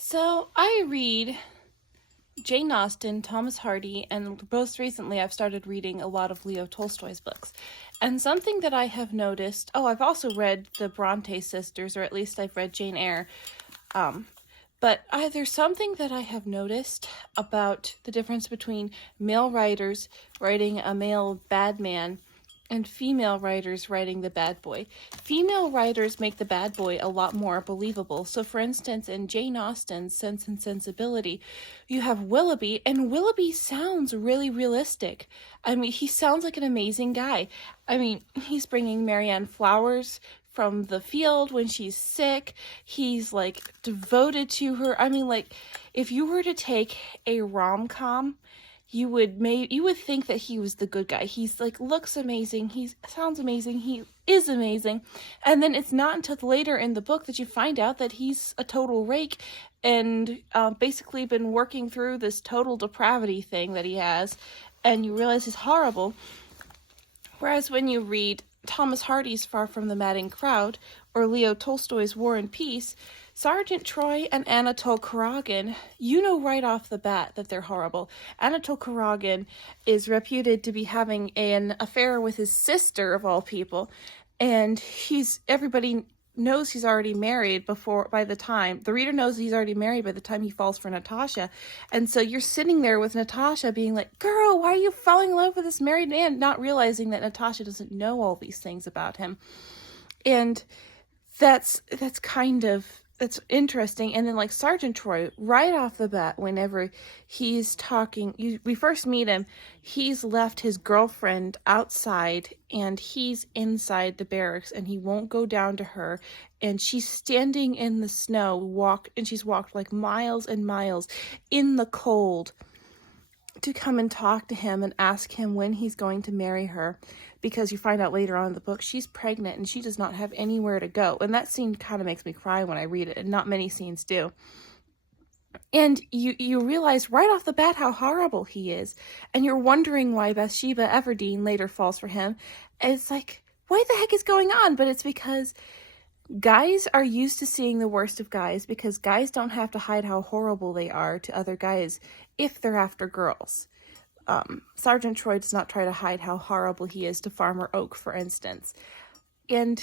So I read Jane Austen, Thomas Hardy, and most recently I've started reading a lot of Leo Tolstoy's books. And something that I have noticed, I've also read the Bronte sisters, or at least I've read Jane Eyre. But there's something that I have noticed about the difference between male writers writing a male bad man and female writers writing the bad boy. Female writers make the bad boy a lot more believable. So, for instance, in Jane Austen's Sense and Sensibility, you have Willoughby, and Willoughby sounds really realistic. I mean, he sounds like an amazing guy. I mean, he's bringing Marianne flowers from the field when she's sick. He's like devoted to her. I mean, like, if you were to take a rom-com, you would think that he was the good guy. He's like looks amazing, he sounds amazing, he is amazing. And then it's not until later in the book that you find out that he's a total rake and basically been working through this total depravity thing that he has, and you realize he's horrible. Whereas when you read Thomas Hardy's Far from the Madding Crowd or Leo Tolstoy's War and Peace, Sergeant Troy and Anatole Kuragin, you know right off the bat that they're horrible. Anatole Kuragin is reputed to be having an affair with his sister, of all people, and everybody knows he's already married the reader knows he's already married by the time he falls for Natasha. And so you're sitting there with Natasha being like, girl, why are you falling in love with this married man? Not realizing that Natasha doesn't know all these things about him. And that's interesting. And then like Sergeant Troy, right off the bat, whenever he's talking, we first meet him, he's left his girlfriend outside and he's inside the barracks and he won't go down to her. And she's standing in the snow, and she's walked like miles and miles in the cold to come and talk to him and ask him when he's going to marry her, because you find out later on in the book she's pregnant and she does not have anywhere to go. And that scene kind of makes me cry when I read it, and not many scenes do. And you realize right off the bat how horrible he is, and you're wondering why Bathsheba Everdeen later falls for him. And it's like, what the heck is going on? But it's because guys are used to seeing the worst of guys, because guys don't have to hide how horrible they are to other guys if they're after girls. Sergeant Troy does not try to hide how horrible he is to Farmer Oak, for instance. And